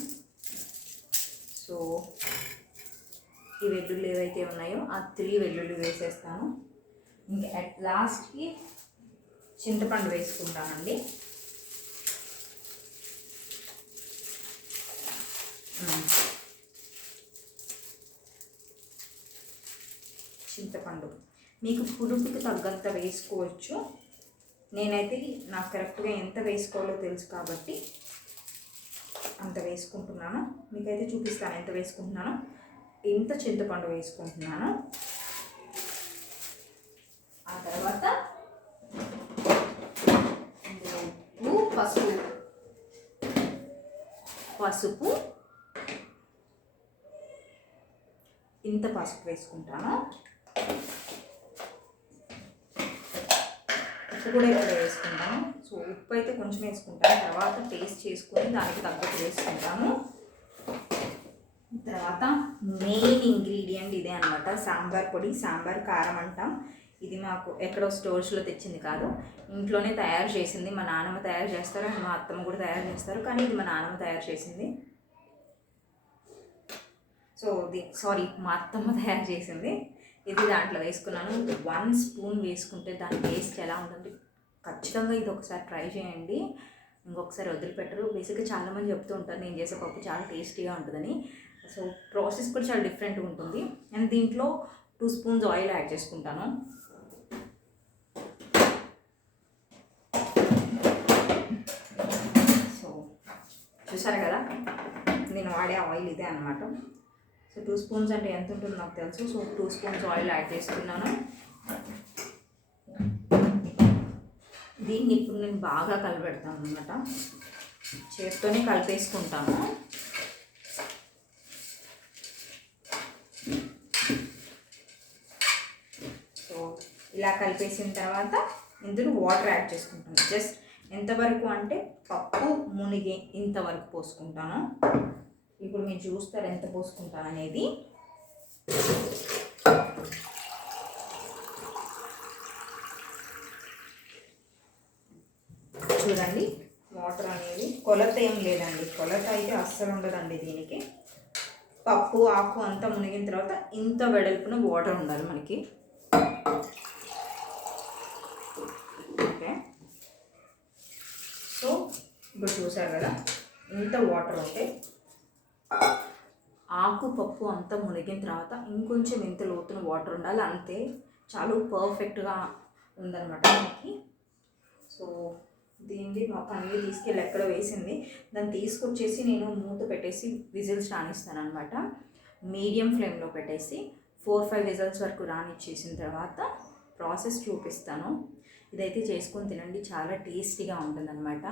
సో ఈ వెల్లుల్లి ఏవైతే ఉన్నాయో ఆ 3 వెల్లుల్లి వేసేస్తాను. ఇంకా అట్ లాస్ట్కి చింతపండు వేసుకుంటానండి. చింతపండు మీకు పులుపుకి తగ్గంత వేసుకోవచ్చు. నేనైతే నాకు కరెక్ట్గా ఎంత వేసుకోవాలో తెలుసు కాబట్టి అంత వేసుకుంటున్నాను. మీకైతే చూపిస్తాను ఎంత వేసుకుంటున్నాను. ఇంత చింతపండు వేసుకుంటున్నాను. ఆ తర్వాత ఉప్పు, పసుపు ఇంత పసుపు వేసుకుంటాను. ఉప్పు కూడా ఇక్కడ వేసుకుంటాను. సో ఉప్పు అయితే కొంచెం వేసుకుంటాను, తర్వాత టేస్ట్ చేసుకొని దానికి తగ్గట్టు వేసుకుంటాను. తర్వాత మెయిన్ ఇంగ్రీడియంట్ ఇదే అనమాట, సాంబార్ పొడి. సాంబార్ కారం అంటాం. ఇది మాకు ఎక్కడో స్టోర్స్లో తెచ్చింది కాదు, ఇంట్లోనే తయారు చేసింది. మా నాన్నమ్మ తయారు చేస్తారు, మా అత్తమ్మ కూడా తయారు చేస్తారు, కానీ ఇది మా నాన్నమ్మ తయారు చేసింది. సో మా అత్తమ్మ తయారు చేసింది. ఇది దాంట్లో వేసుకున్నాను. 1 స్పూన్ వేసుకుంటే దాని టేస్ట్ ఎలా ఉందంటే ఖచ్చితంగా ఇది ఒకసారి ట్రై చేయండి, ఇంకొకసారి వదిలిపెట్టరు. బేసిక్గా చాలామంది చెప్తూ ఉంటారు నేను చేసే పప్పు చాలా టేస్టీగా ఉంటుందని. సో ప్రాసెస్ కూడా చాలా డిఫరెంట్గా ఉంటుంది. అండ్ దీంట్లో 2 స్పూన్స్ ఆయిల్ యాడ్ చేసుకుంటాను. సో చూసారు కదా, నేను వాడే ఆయిల్ ఇదే అనమాట. సో 2 స్పూన్స్ అంటే ఎంత ఉంటుందో నాకు తెలుసు. సో 2 స్పూన్స్ ఆయిల్ యాడ్ చేసుకున్నాను. దీన్ని ఇప్పుడు నేను బాగా కలిపెడతాను అనమాట, చేత్తోనే కలిపేసుకుంటాను. సో ఇలా కలిపేసిన తర్వాత ఇందులో వాటర్ యాడ్ చేసుకుంటాను. జస్ట్ ఎంతవరకు అంటే పప్పు మునిగే ఇంతవరకు పోసుకుంటాను. ఇప్పుడు మీరు చూస్తారు ఎంత పోసుకుంటాను అనేది. చూడండి, వాటర్ అనేది కొలత ఏం లేదండి, కొలత అయితే అస్సలు ఉండదండి దీనికి. పప్పు ఆకు అంతా మునిగిన తర్వాత ఇంత వెడల్పున వాటర్ ఉండాలి మనకి. ఓకే, సో ఇప్పుడు చూసారు కదా ఇంత వాటర్ ఉంటే ఆకు పప్పు అంతా మునిగిన తర్వాత ఇంకొంచెం ఇంత లోతున వాటర్ ఉండాలి, అంతే చాలా పర్ఫెక్ట్గా ఉందన్నమాట మనకి. సో దీన్ని మా పన్నీరు తీసుకెళ్ళి ఎక్కడ వేసింది, దాన్ని తీసుకొచ్చేసి నేను మూత పెట్టేసి విజిల్స్ రానిస్తాను అనమాట. మీడియం ఫ్లేమ్లో పెట్టేసి 4-5 విజిల్స్ వరకు రానిచ్చేసిన తర్వాత ప్రాసెస్ చూపిస్తాను. ఇదైతే చేసుకొని తినండి, చాలా టేస్టీగా ఉంటుందన్నమాట.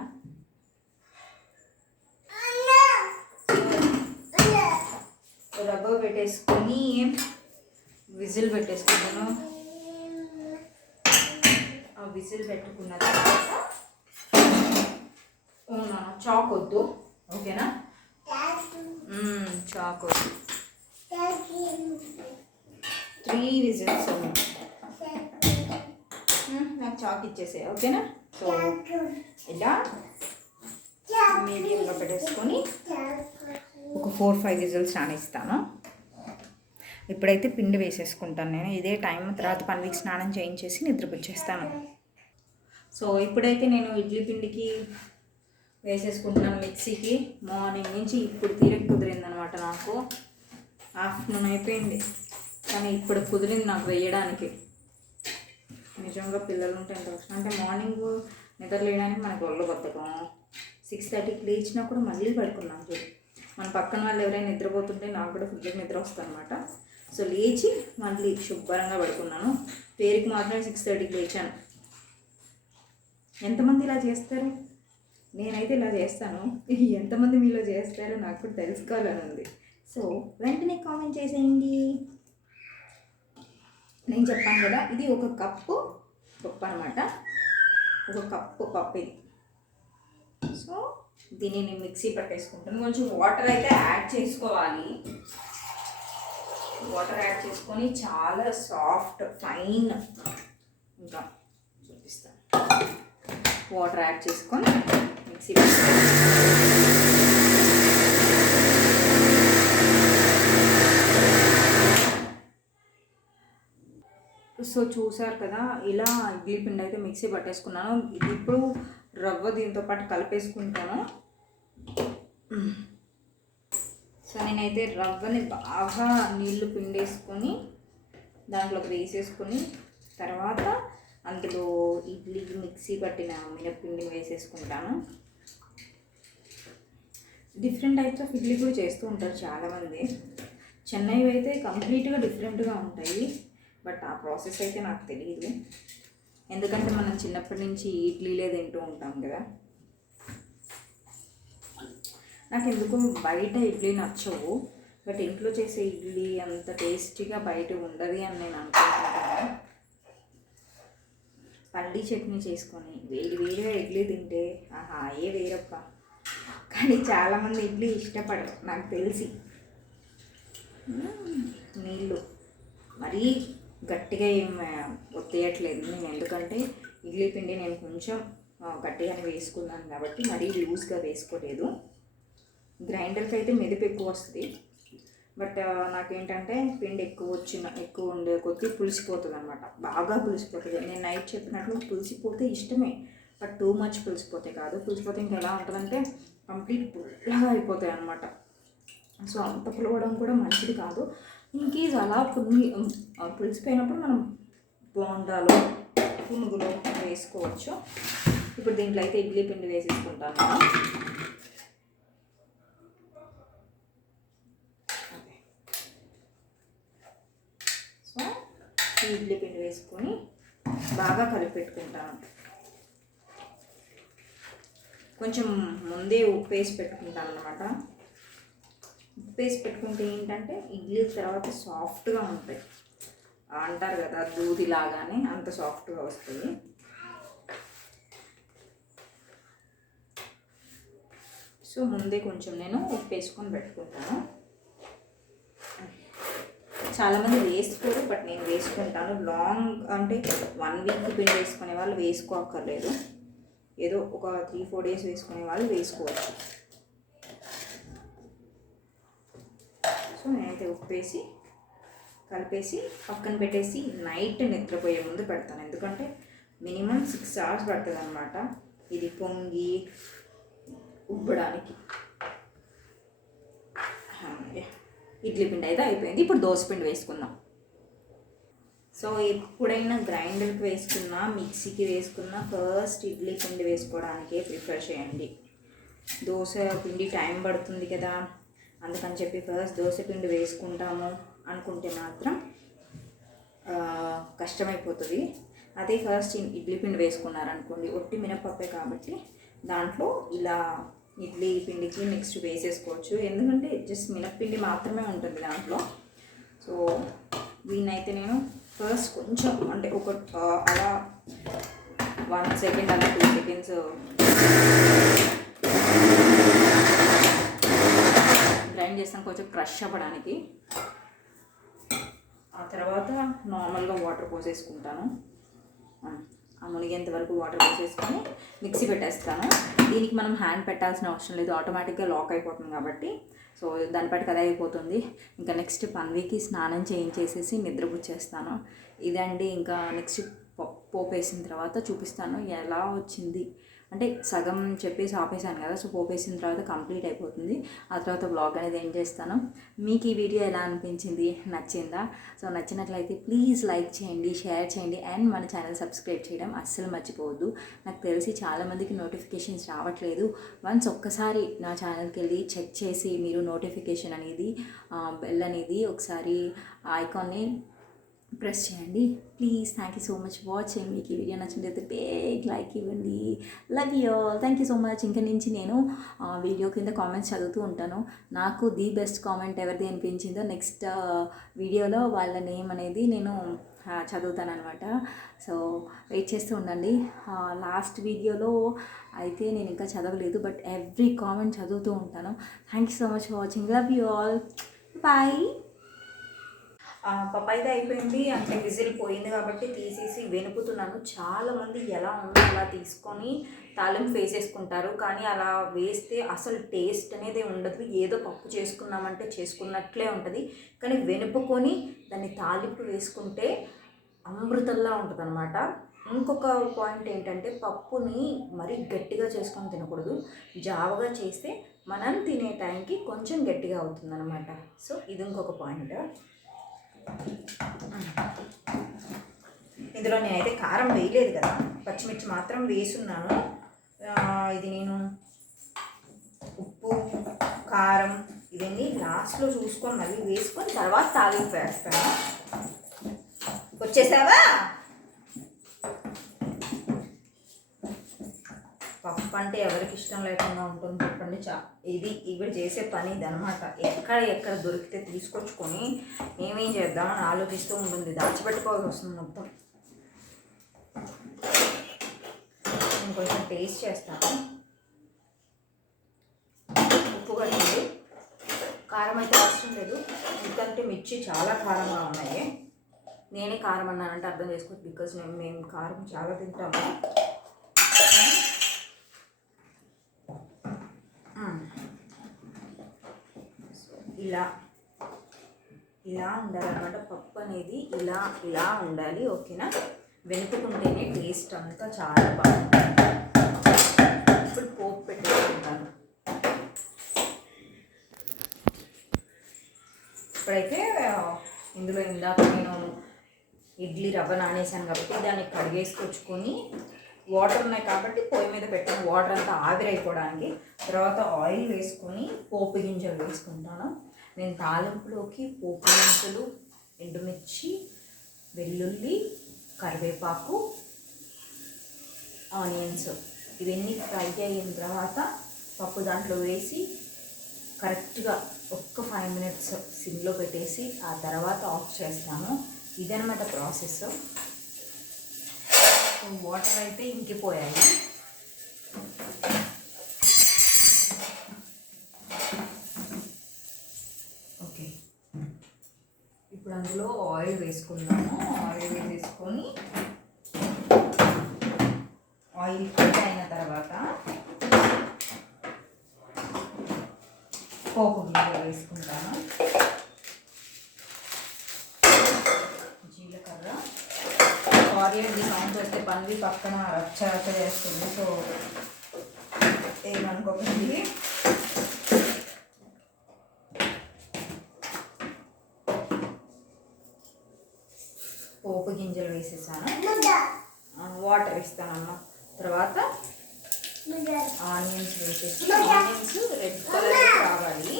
రవ్వ పెట్టేసుకొని విజిల్ పెట్టేసుకుంటాను. ఆ విజిల్ పెట్టుకున్న తర్వాత చాక్ వద్దు, ఓకేనా? చాక్ వద్దు. 3 విజిల్స్. నాకు చాక్ ఇచ్చేసే, ఓకేనా? సో ఇలా మీడియంగా పెట్టేసుకొని ఒక 4-5 విజిల్స్ రానిస్తాను. ఇప్పుడైతే పిండి వేసేసుకుంటాను నేను. ఇదే టైం తర్వాత పన్వికి స్నానం చేయించేసి నిద్రపుచ్చేస్తాను. సో ఇప్పుడైతే నేను ఇడ్లీ పిండికి వేసేసుకుంటున్నాను మిక్సీకి. మార్నింగ్ నుంచి ఇప్పుడు తీరకి కుదిరిందనమాట నాకు. ఆఫ్టర్నూన్ అయిపోయింది కానీ ఇప్పుడు కుదిరింది నాకు వేయడానికి. నిజంగా పిల్లలు ఉంటే ఎంత కష్టం అంటే మార్నింగ్ నిద్ర లేయడానికి మనకు ఒళ్ళు బద్ధకం. 6:30కి లేచినా కూడా మళ్ళీ పడుకున్నాం చూడు. మన పక్కన వాళ్ళు ఎవరైనా నిద్రపోతుంటే నాకు కూడా ఫుల్గా నిద్ర వస్తుంది అనమాట. సో లేచి మళ్ళీ శుభ్రంగా పడుకున్నాను. పేరుకి మాత్రమే 6:30కి లేచాను. ఎంతమంది ఇలా చేస్తారు? నేనైతే ఇలా చేస్తాను. ఎంతమంది మీలో చేస్తారో నాకు కూడా తెలుసుకోవాలని ఉంది. సో వెంటనే కామెంట్ చేసేయండి. నేను చెప్పాను కదా, ఇది 1 కప్పు పప్పు అనమాట. 1 కప్పు పప్పు ఇది. సో దీన్ని నేను మిక్సీ పట్టేసుకుంటాను. కొంచెం వాటర్ అయితే యాడ్ చేసుకోవాలి. వాటర్ యాడ్ చేసుకొని చాలా సాఫ్ట్ ఫైన్, ఇంకా చూపిస్తాను. వాటర్ యాడ్ చేసుకొని మిక్సీ సో చూసారు కదా, ఇలా ఇడ్లీ పిండి అయితే మిక్సీ పట్టేసుకున్నాను. ఇది ఇప్పుడు రవ్వ దీంతో పాటు కలిపేసుకుంటాను. సో నేనైతే రవ్వని బాగా నీళ్లు పిండేసుకొని దాంట్లోకి వేసేసుకొని తర్వాత అందులో ఇడ్లీ మిక్సీ పట్టిన మినప్పిండిని వేసేసుకుంటాను. డిఫరెంట్ టైప్స్ ఆఫ్ ఇడ్లీ కూడా చేస్తూ ఉంటారు చాలామంది. చెన్నై అయితే కంప్లీట్గా డిఫరెంట్గా ఉంటాయి. బట్ ఆ ప్రాసెస్ అయితే నాకు తెలియదు, ఎందుకంటే మనం చిన్నప్పటి నుంచి ఇడ్లీలే తింటూ ఉంటాం కదా. నాకు ఎందుకు బయట ఇడ్లీ నచ్చవు, బట్ ఇంట్లో చేసే ఇడ్లీ అంత టేస్టీగా బయట ఉండదు అని నేను అనుకుంటున్నాను. పల్లీ చట్నీ చేసుకొని వేడిగా ఇడ్లీ తింటే ఆహా ఏ వేరప్ప. కానీ చాలామంది ఇడ్లీ ఇష్టపడరు నాకు తెలిసి. నీళ్ళు మరీ గట్టిగా ఏం ఒత్తేయట్లేదు నేను, ఎందుకంటే ఇడ్లీ పిండి నేను కొంచెం గట్టిగానే వేసుకున్నాను కాబట్టి మరీ లూజ్గా వేసుకోలేదు. గ్రైండర్కి అయితే మెదుపు ఎక్కువ వస్తుంది, బట్ నాకేంటంటే పిండి ఎక్కువ ఉండే కొద్దీ పులిసిపోతుంది అనమాట. బాగా పులిసిపోతుంది. నేను నైట్ చెప్పినట్లు పులిసిపోతే ఇష్టమే, బట్ టూ మచ్ పులిసిపోతే కాదు. పులిసిపోతే ఇంకా ఎలా ఉంటుందంటే కంప్లీట్ పుల్లగా అయిపోతాయి అనమాట. సో అంత పులవడం కూడా మంచిది కాదు. ఇంకేజ్ అలా పులిసిపోయినప్పుడు మనం బోండాలు పునుగులు వేసుకోవచ్చు. ఇప్పుడు దీంట్లో అయితే ఇడ్లీ పిండి వేసేసుకుంటాను. సో ఈ ఇడ్లీ పిండి వేసుకొని బాగా కలిపి పెట్టుకుంటాను. కొంచెం ముందే ఉప్పు వేసి పెట్టుకుంటాను అన్నమాట. ఉప్పు వేసి పెట్టుకుంటే ఏంటంటే ఇడ్లీ తర్వాత సాఫ్ట్గా ఉంటాయి అంటారు కదా, దూదిలాగానే అంత సాఫ్ట్గా వస్తుంది. సో ముందే కొంచెం నేను ఉప్పు వేసుకొని పెట్టుకుంటాను. చాలామంది వేసుకోరు, బట్ నేను వేసుకుంటాను. లాంగ్ అంటే 1 వీక్ పిండి వేసుకునే వాళ్ళు వేసుకోక్కర్లేదు, ఏదో ఒక 3-4 డేస్ వేసుకునే వాళ్ళు వేసుకోవచ్చు. సో నేనైతే ఉప్పు వేసి కలిపేసి పక్కన పెట్టేసి నైట్ నిద్రపోయే ముందు పెడతాను, ఎందుకంటే మినిమం 6 hours పడుతుంది అనమాట ఇది పొంగి ఉబ్బడానికి. ఇడ్లీ పిండి అయితే అయిపోయింది. ఇప్పుడు దోశ పిండి వేసుకుందాం. సో ఎప్పుడైనా గ్రైండర్కి వేసుకున్నా మిక్సీకి వేసుకున్నా ఫస్ట్ ఇడ్లీ పిండి వేసుకోవడానికే ప్రిఫర్ చేయండి. దోశ పిండి టైం పడుతుంది కదా, అందుకని చెప్పి ఫస్ట్ దోశ పిండి వేసుకుంటాము అనుకుంటే మాత్రం కష్టమైపోతుంది. అదే ఫస్ట్ ఇడ్లీ పిండి వేసుకున్నారనుకోండి, ఒట్టి మినపప్పే కాబట్టి దాంట్లో ఇలా ఇడ్లీ పిండికి నెక్స్ట్ వేసేసుకోవచ్చు, ఎందుకంటే జస్ట్ మినప్పిండి మాత్రమే ఉంటుంది దాంట్లో. సో దీన్నైతే నేను ఫస్ట్ కొంచెం అంటే ఒక అలా 1 సెకండ్ అలా 2 సెకండ్స్ గ్రైండ్ చేస్తాను కొంచెం క్రష్ అవ్వడానికి. ఆ తర్వాత నార్మల్గా వాటర్ పోసేసుకుంటాను. ఆ మునిగేంత వరకు వాటర్ పోసేసుకొని మిక్సీ పెట్టేస్తాను. దీనికి మనం హ్యాండ్ పెట్టాల్సిన అవసరం లేదు, ఆటోమేటిక్గా లాక్ అయిపోతుంది కాబట్టి. సో దానిపాటికి అదే అయిపోతుంది. ఇంకా నెక్స్ట్ పన్వికి స్నానం చేయించేసేసి నిద్రపుచ్చేస్తాను. ఇదండి. ఇంకా నెక్స్ట్ పోపు వేసిన తర్వాత చూపిస్తాను ఎలా వచ్చింది. అంటే సగం చెప్పేసి ఆపేసాను కదా, సో పోపు వేసిన తర్వాత కంప్లీట్ అయిపోతుంది. ఆ తర్వాత బ్లాగ్ అనేది ఎండ్ చేస్తాను. మీకు ఈ వీడియో ఎలా అనిపించింది, నచ్చిందా? సో నచ్చినట్లయితే ప్లీజ్ లైక్ చేయండి, షేర్ చేయండి అండ్ మన ఛానల్ సబ్స్క్రైబ్ చేయడం అస్సలు మర్చిపోవద్దు. నాకు తెలిసి చాలామందికి నోటిఫికేషన్స్ రావట్లేదు. వన్స్ ఒక్కసారి నా ఛానల్కి వెళ్ళి చెక్ చేసి మీరు నోటిఫికేషన్ అనేది బెల్ అనేది ఒకసారి ఐకాన్ని ప్రెస్ చేయండి please. Thank you so much watching. మీకు ఈ వీడియో నచ్చినట్లయితే బిగ్ లైక్ ఇవ్వండి. Love you all. Thank you so much. ఇంక నుంచి నేను వీడియో కింద కామెంట్స్ చదువుతూ ఉంటాను. నాకు ది బెస్ట్ కామెంట్ ఎవరిది అనిపించిందో నెక్స్ట్ వీడియోలో వాళ్ళ నేమ్ అనేది నేను చదువుతాను అనమాట. సో వెయిట్ చేస్తూ ఉండండి. లాస్ట్ వీడియోలో అయితే నేను ఇంకా చదవలేదు, బట్ ఎవ్రీ కామెంట్ చదువుతూ ఉంటాను. Thank you so much for watching. Love you all. Bye. పప్పు అయితే అయిపోయింది. అంటే విజిల్ పోయింది కాబట్టి తీసేసి వెనుపుతున్నాను. చాలామంది ఎలా ఉందో అలా తీసుకొని తాలింపు వేసేసుకుంటారు, కానీ అలా వేస్తే అసలు టేస్ట్ అనేది ఉండదు. ఏదో పప్పు చేసుకున్నామంటే చేసుకున్నట్లే ఉంటుంది, కానీ వెనుపుకొని దాన్ని తాలింపు వేసుకుంటే అమృతంలా ఉంటుంది అనమాట. ఇంకొక పాయింట్ ఏంటంటే పప్పుని మరీ గట్టిగా చేసుకొని తినకూడదు. జావగా చేస్తే మనం తినే టైంకి కొంచెం గట్టిగా అవుతుంది అనమాట. సో ఇది ఇంకొక పాయింట్. ఇందులో నేనైతే కారం వేయలేదు కదా, పచ్చిమిర్చి మాత్రం వేసున్నాను. ఇది నేను ఉప్పు కారం ఇవన్నీ లాస్ట్లో చూసుకొని మళ్ళీ వేసుకొని తర్వాత తాలింపు వేస్తాను. వచ్చేసావా? పప్పు అంటే ఎవరికి ఇష్టం లేకుండా ఉంటుంది చెప్పండి. ఇది ఇవి చేసే పని ఇది అనమాట. ఎక్కడ దొరికితే తీసుకొచ్చుకొని ఏమేం చేద్దామని ఆలోచిస్తూ ఉంటుంది. దాచిపెట్టుకోవాల్సి వస్తుంది మొత్తం. నేను కొంచెం టేస్ట్ చేస్తాను. ఉప్పు కట్టింది, కారం అయితే అవసరం లేదు ఎందుకంటే మిర్చి చాలా కారంగా ఉన్నాయి. నేనే కారం అన్నానంటే అర్థం చేసుకోవచ్చు, బికాజ్ మేము కారం చాలా తింటాము. ఇలా ఉండాలన్నమాట. పప్పు అనేది ఇలా ఉండాలి. ఓకేనా? వెనుపుకుంటేనే టేస్ట్ అంతా చాలా బాగుంటుంది. ఇప్పుడు పోపు పెట్టేసుకుంటాను. ఇప్పుడైతే ఇందులో ఇందాక నేను ఇడ్లీ రవ్వ నానేసాను కాబట్టి దాన్ని కడిగేసుకొచ్చుకొని వాటర్ ఉన్నాయి కాబట్టి పొయ్యి మీద పెట్టాను, వాటర్ అంతా ఆవిరైపోవడానికి. తర్వాత ఆయిల్ వేసుకొని పోపు గింజలు వేసుకుంటాను. నేను తాలింపులోకి పోపు గింజలు, ఎండుమిర్చి, వెల్లుల్లి, కరివేపాకు, ఆనియన్స్ ఇవన్నీ ఫ్రై అయిన తర్వాత పప్పు దాంట్లో వేసి కరెక్ట్గా ఒక్క 5 minutes సిమ్లో పెట్టేసి ఆ తర్వాత ఆఫ్ చేస్తాను. ఇదనమాట ప్రాసెస్. వాటర్ అయితే ఇంకిపోయాయి. ఓకే, ఇప్పుడు అందులో ఆయిల్ వేసుకుందాము. ఆయిల్ వేసేసుకొని ఆయిల్ హీట్ అయిన తర్వాత పోపు గింజలు వేసుకుంటాను. జీలకర్ర, సారీ అండి సౌండ్ వస్తే పన్వి పక్కన రచ్చ చేస్తుంది, సో ఏమనుకోకండి. పోపు గింజలు వేసేసాను, వాటర్ ఇస్తానమ్మా. తర్వాత ఆనియన్స్ వేసేసి, ఆనియన్స్ రెడ్ కలర్ రావాలి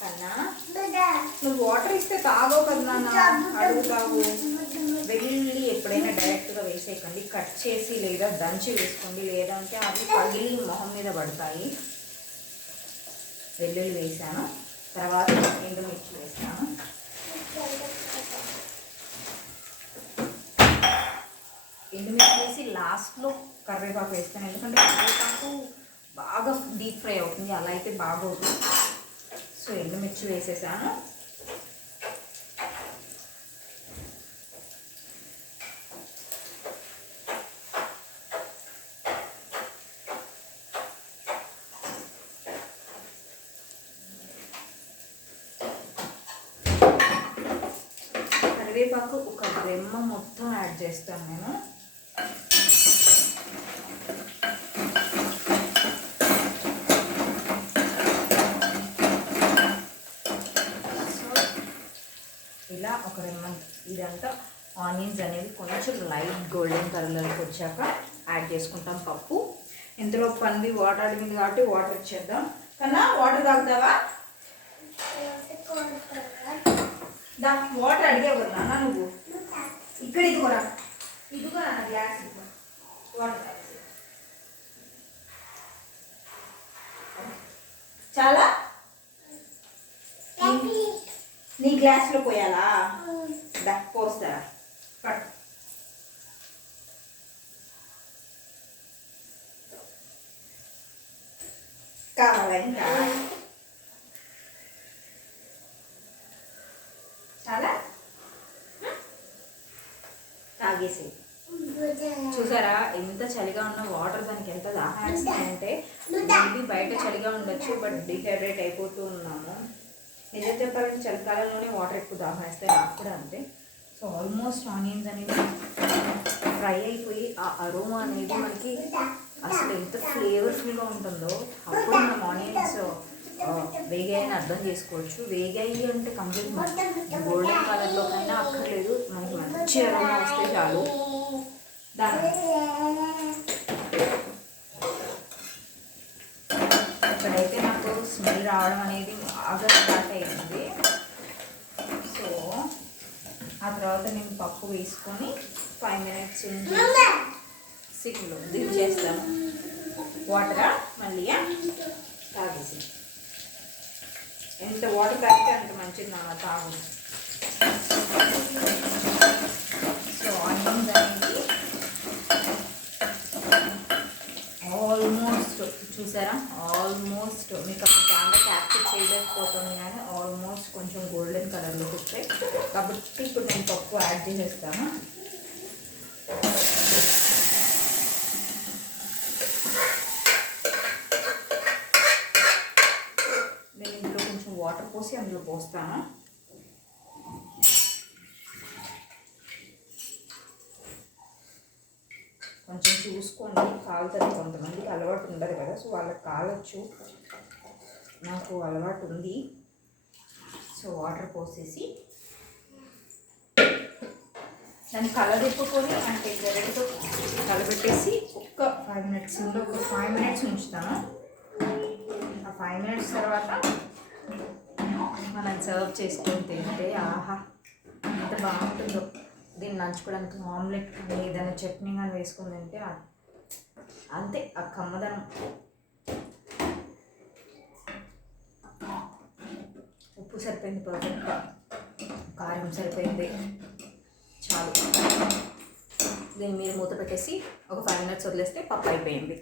కన్నా. నువ్వు వాటర్ ఇస్తే తాగో కదా నాన్న, అడుగుతావు. వెల్లుల్లి ఎప్పుడైనా డైరెక్ట్గా వేసేయకండి, కట్ చేసి లేదా దంచి వేసుకోండి, లేదంటే అవి పగిలి మొహం మీద పడతాయి. వెల్లుల్లి వేసాను, తర్వాత ఎండుమిర్చి వేస్తాను. ఎండుమిర్చి వేసి లాస్ట్లో కరివేపాకు వేస్తాను, ఎందుకంటే కరివేపాకు బాగా డీప్ ఫ్రై అవుతుంది, అలా అయితే బాగోదు. సో ఎండుమిర్చి వేసేసాను. కరివేపాకు ఒక రెమ్మ మొత్తం యాడ్ చేస్తాను నేను. ఇలా ఒక రెమ్మ. ఇదంతా ఆనియన్స్ అనేవి కొంచెం లైట్ గోల్డెన్ కలర్లోకి వచ్చాక యాడ్ చేసుకుంటాం పప్పు. ఇందులో పన్వి వాటర్ అడిగింది కాబట్టి వాటర్ ఇచ్చేద్దాం. కన్నా వాటర్ తాగుతావా? వాటర్ అడిగావు కదా నాన్న నువ్వు. ఇక్కడ ఇదిగోరా, ఇదిగో నాన్న గ్లాస్, ఇదిగో వాటర్ తాగు. చాలా నీ గ్లాస్లో పోయాలా? పోస్తారా? పట్టు. కావాలా ఇంకా? చాలా తాగేసి. చూసారా ఎంత చలిగా ఉన్న వాటర్ దానికి ఎంత దాహేస్తాయంటే. మేబీ బయట చలిగా ఉండొచ్చు, బట్ డిహైడ్రేట్ అయిపోతూ ఉన్నాము. నిజం చెప్పాలంటే చలికాలంలోనే వాటర్ ఎక్కువ దాహేస్తాయి, నాకు కూడా అంతే. సో ఆల్మోస్ట్ ఆనియన్స్ అనేవి ఫ్రై అయిపోయి ఆ అరోమా అనేది మనకి అసలు ఎంత ఫ్లేవర్ఫుల్గా ఉంటుందో అప్పుడు మనం ఆనియన్స్ వేగాయని అర్థం చేసుకోవచ్చు. వేగాయి అంటే కంప్లీట్ గోల్డెన్ కలర్లోకైనా అక్కర్లేదు, మనకి మంచి అరోమా వస్తే చాలు. దాని ఇక్కడైతే నాకు స్మెల్ రావడం అనేది బాగా స్టార్ట్ అయ్యింది. సో ఆ తర్వాత నేను పప్పు వేసుకొని 5 minutes సిమ్లో దిల్ చేస్తాను. వాటరా మళ్ళీ తాగేసి. ఎంత వాటర్ తాగితే అంత మంచిది నాన్న, తాగు. సో ఆనియన్స్ అనేది ఆల్మోస్ట్ చూసారా, ఆల్మోస్ట్ మీకు అప్పుడు కెమెరా క్యాప్చర్ చేయలేకపోతుంది కానీ ఆల్మోస్ట్ కొంచెం గోల్డెన్ కలర్లోకి వచ్చాయి. కాబట్టి ఇప్పుడు నేను పప్పు యాడ్ చేసేస్తాను. నేను ఇందులో కొంచెం వాటర్ పోసి అందులో పోస్తాను. కొంచెం చూసుకోండి, కాలుతుంది. కొంతమందికి అలవాటు ఉండదు కదా, సో వాళ్ళకి కాలొచ్చు. నాకు అలవాటు ఉంది. సో వాటర్ పోసేసి దాన్ని కలబెట్టుకొని అంటే గరిటతో కలబెట్టేసి ఒక్క 5 minutes ఇందులో ఒక 5 minutes ఉంచుతాను. ఆ 5 minutes తర్వాత మనం సర్వ్ చేసుకొని తింటే ఆహా ఎంత బాగుంటుందో. దీన్ని నంచుకోవడానికి ఆమ్లెట్ కానీ ఏదైనా చట్నీ కానీ వేసుకుని తింటే అంతే ఆ కమ్మదనం. ఉప్పు సరిపోయింది పర్ఫెక్ట్గా, కారం సరిపోయింది, చాలు. దీన్ని మీరు మూత పెట్టేసి ఒక 5 minutes వదిలేస్తే పప్పు అయిపోయింది.